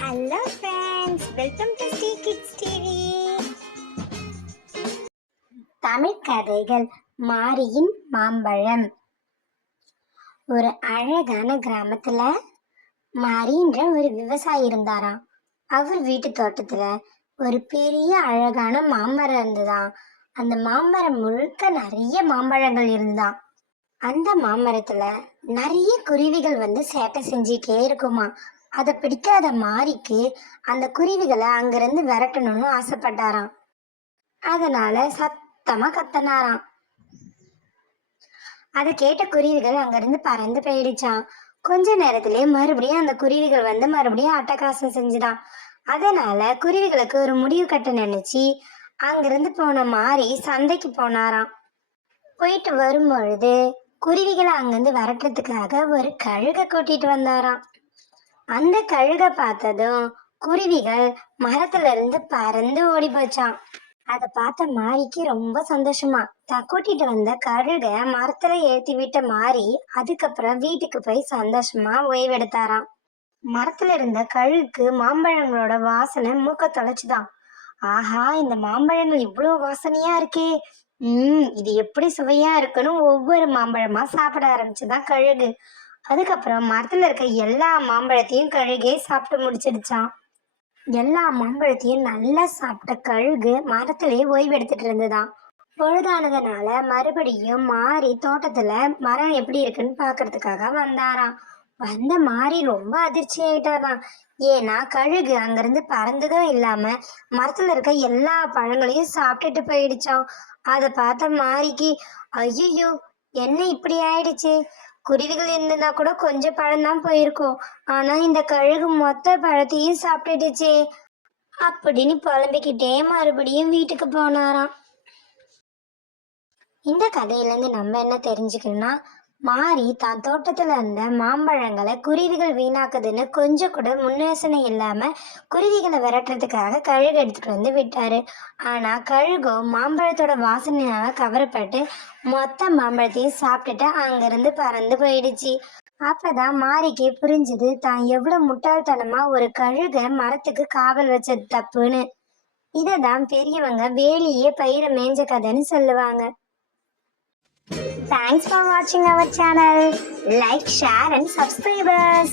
Hello friends, welcome to Sri kids TV. Tamil கதைகள். மாரியின் மாம்பழம். ஒரு அழகான கிராமத்துல மாரின்ற ஒரு விவசாயி இருந்தாராம். அவர் வீட்டு தோட்டத்துல ஒரு பெரிய அழகான மாமரம் இருந்துதான். அந்த மாமரம் முழுக்க நிறைய மாம்பழங்கள் இருந்துதான். அந்த மாமரத்துல நிறைய குருவிகள் வந்து சேட்டை செஞ்சிட்டே இருக்குமா. அதை பிடிக்காத மாரிக்கு அந்த குருவிகளை அங்கிருந்து விரட்டணும்னு ஆசைப்பட்டாராம். அதனால சத்தமா கத்தனாராம். அதை கேட்ட குருவிகள் அங்கிருந்து பறந்து போயிடுச்சான். கொஞ்ச நேரத்திலே மறுபடியும் அந்த குருவிகள் வந்து மறுபடியும் அட்டகாசம் செஞ்சுதான். அதனால குருவிகளுக்கு ஒரு முடிவு கட்ட நினைச்சு அங்கிருந்து போன மாரி சந்தைக்கு போனாராம். போயிட்டு வரும் பொழுது குருவிகளை அங்கிருந்து விரட்டுறதுக்காக ஒரு கழுகை கூட்டிட்டு வந்தாராம். அந்த கழுகை பார்த்ததும் குருவிகள் மரத்துல இருந்து பறந்து ஓடி போச்சான். அதை பார்த்த மாரிக்கு ரொம்ப சந்தோஷமா கூட்டிட்டு வந்த கழுகை மரத்துல ஏத்தி விட்ட மாரி அதுக்கப்புறம் வீட்டுக்கு போய் சந்தோஷமா ஓய்வெடுத்தாராம். மரத்துல இருந்த கழுகுக்கு மாம்பழங்களோட வாசனை மூக்க தொலைச்சுதான். ஆஹா, இந்த மாம்பழங்கள் இவ்வளவு வாசனையா இருக்கே, இது எப்படி சுவையா இருக்குன்னு ஒவ்வொரு மாம்பழமா சாப்பிட ஆரம்பிச்சுதான் கழுகு. அதுக்கப்புறம் மரத்துல இருக்க எல்லா மாம்பழத்தையும் கழுகே சாப்பிட்டு முடிச்சிடுச்சான். எல்லா மாம்பழத்தையும் நல்லா சாப்பிட்ட கழுகு மரத்திலேயே ஓய்வு எடுத்துட்டு இருந்துதான். பொழுதானதுனால மறுபடியும் மாறி தோட்டத்துல மரம் எப்படி இருக்குன்னு பாக்குறதுக்காக வந்தாராம். வந்த மாறி ரொம்ப அதிர்ச்சி ஆயிட்டாராம். ஏன்னா கழுகு அங்கிருந்து பறந்ததும் இல்லாம மரத்துல இருக்க எல்லா பழங்களையும் சாப்பிட்டுட்டு போயிடுச்சான். அதை பார்த்த மாரிக்கு ஐயோ, என்ன இப்படி ஆயிடுச்சு, குருவிகள் இருந்ததா கூட கொஞ்சம் பழம்தான் போயிருக்கும், ஆனா இந்த கழுகு மொத்த பழத்தையும் சாப்பிட்டுடுச்சே அப்படின்னு புலம்பிக்கிட்டே மறுபடியும் வீட்டுக்கு போனாராம். இந்த கதையில இருந்து நம்ம என்ன தெரிஞ்சுக்கணும்னா, மாரி தான் தோட்டத்துல இருந்த மாம்பழங்களை குருவிகள் வீணாக்குதுன்னு கொஞ்சம் கூட முன்னேசனை இல்லாம குருவிகளை விரட்டுறதுக்காக கழுகு எடுத்துட்டு வந்து விட்டாரு. ஆனா கழுகோ மாம்பழத்தோட வாசனையால கவரப்பட்டு மொத்த மாம்பழத்தையும் சாப்பிட்டுட்டு அங்கிருந்து பறந்து போயிடுச்சு. அப்பதான் மாரிக்கு புரிஞ்சுது தான் எவ்வளவு முட்டாள்தனமா ஒரு கழுகை மரத்துக்கு காவல் வச்சது தப்புன்னு. இததான் பெரியவங்க வேலியே பயிர மேஞ்ச கதைன்னு சொல்லுவாங்க. Thanks for watching our channel. Like, share and subscribe us.